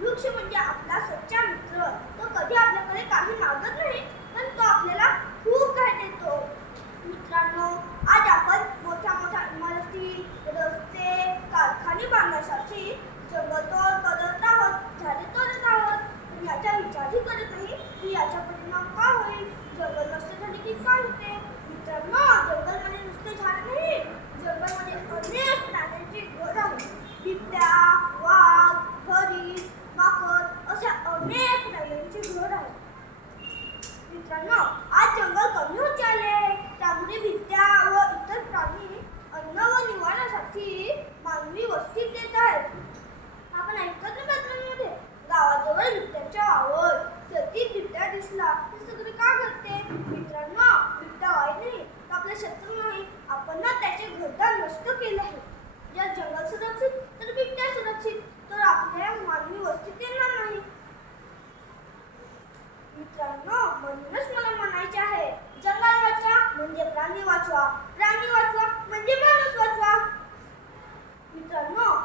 वृक्ष म्हणजे आपला सच्चा मित्र. तो कधी आपल्याकडे काही मागत नाही पण तो आपल्याला खूप काय देतो. मित्रांनो आज आपण मोठ्या मोठ्या इमारती रस्ते कारखाने बांधण्यासाठी जंगलतोड करत आहोत झाडे तोडत आहोत. पण याचा विचारही करत नाही की याचा परिणाम काय होईल? जंगल नष्ट झाले की काय होते? मित्रांनो વિસ્તારમાં આ જંગલ કમનું ચાલે. म्हणजे माणूस वाचवा. मित्रांनो